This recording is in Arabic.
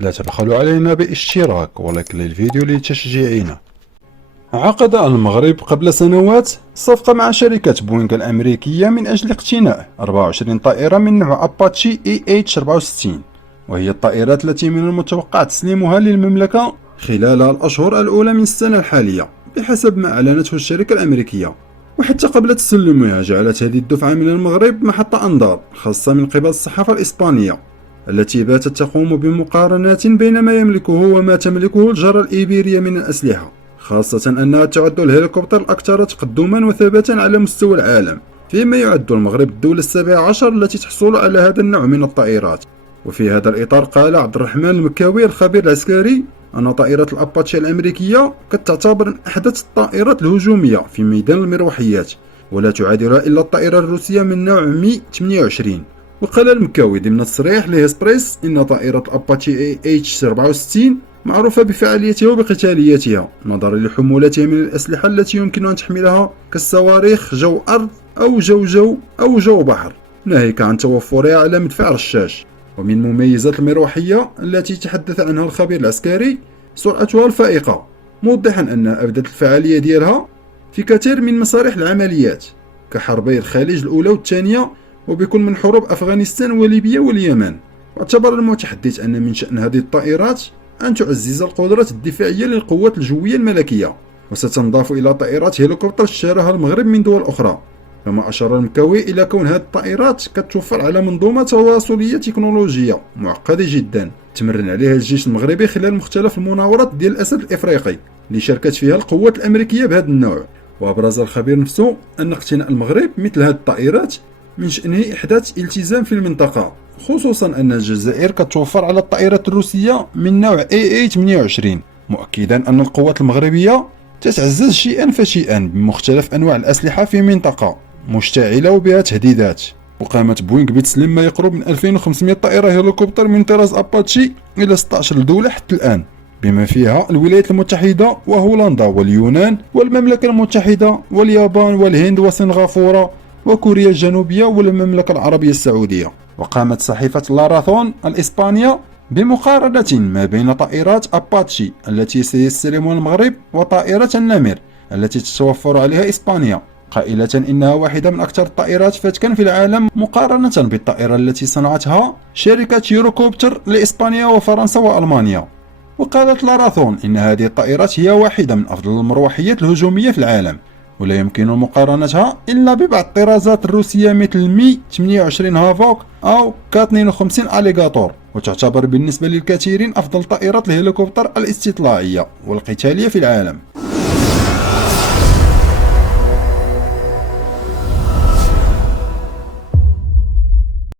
لا تبخلوا علينا باشتراك ولايك للفيديو لتشجيعنا. عقد المغرب قبل سنوات صفقة مع شركة بوينغ الأمريكية من أجل اقتناء 24 طائرة من نوع أباتشي EH-64، وهي الطائرات التي من المتوقع تسليمها للمملكة خلال الأشهر الأولى من السنة الحالية بحسب ما أعلنته الشركة الأمريكية. وحتى قبل تسلمها جعلت هذه الدفعة من المغرب محط أنظار خاصة من قبل الصحافة الإسبانية، التي باتت تقوم بمقارنات بين ما يملكه وما تملكه الجارة الإيبيرية من الأسلحة، خاصة أنها تعد الهليكوبتر الأكثر تقدما وثباتا على مستوى العالم، فيما يعد المغرب الدولة ال17 التي تحصل على هذا النوع من الطائرات. وفي هذا الإطار قال عبد الرحمن المكاوي الخبير العسكري أن طائرة الأباتشي الأمريكية قد تعتبر من أحدث الطائرات الهجومية في ميدان المروحيات، ولا تعادلها إلا الطائرة الروسية من نوع مي 28. وقال المكاوي ضمن تصريح لهسبريس إن طائرة الأباتشي EH-64 معروفة بفعاليتها وبقتاليتها نظرا لحمولتها من الأسلحة التي يمكن أن تحملها كالصواريخ جو أرض أو جو أو جو بحر، ناهيك عن توفرها على مدفع رشاش. ومن مميزات المروحية التي تحدث عنها الخبير العسكري سرعتها الفائقة، موضحا أنها أبدت الفعالية ديالها في كثير من مسارح العمليات كحربي الخليج الأولى والثانية، وبكل من حروب أفغانستان وليبيا واليمن. واعتبر المتحدث أن من شأن هذه الطائرات أن تعزز القدرات الدفاعية للقوات الجوية الملكية، وستنضاف إلى طائرات هليكوبتر اشتراها المغرب من دول أخرى. كما أشار المكاوي إلى كون هذه الطائرات كتوفر على منظومة تواصلية تكنولوجية معقدة جدا تمرن عليها الجيش المغربي خلال مختلف المناورات ديال الأسد الإفريقي اللي شاركت فيها القوات الأمريكية بهذا النوع. وأبرز الخبير نفسه أن اقتناء المغرب مثل هذه الطائرات من شأنه إحداث التزام في المنطقة، خصوصا أن الجزائر كتوفر على الطائرات الروسية من نوع AA-28، مؤكدا أن القوات المغربية تتعزز شيئا فشيئا بمختلف أنواع الأسلحة في منطقة مشتعلة وبها تهديدات. وقامت بوينغ بتسليم ما يقرب من 2500 طائرة هليكوبتر من طراز أباتشي إلى 16 دولة حتى الآن، بما فيها الولايات المتحدة وهولندا واليونان والمملكة المتحدة واليابان والهند وسنغافورة وكوريا الجنوبية والمملكة العربية السعودية. وقامت صحيفة لاراثون الإسبانية بمقارنة ما بين طائرات أباتشي التي سيستلمها المغرب وطائرة النمر التي تتوفر عليها إسبانيا، قائلة إنها واحدة من أكثر الطائرات فتكا في العالم مقارنة بالطائرة التي صنعتها شركة يوروكوبتر لإسبانيا وفرنسا وألمانيا. وقالت لاراثون إن هذه الطائرات هي واحدة من أفضل المروحيات الهجومية في العالم، ولا يمكن مقارنتها إلا ببعض الطرازات الروسية مثل مي 28 هافوك أو ك-52 أليغاتور، وتعتبر بالنسبة للكثيرين أفضل طائرات الهليكوبتر الاستطلاعية والقتالية في العالم.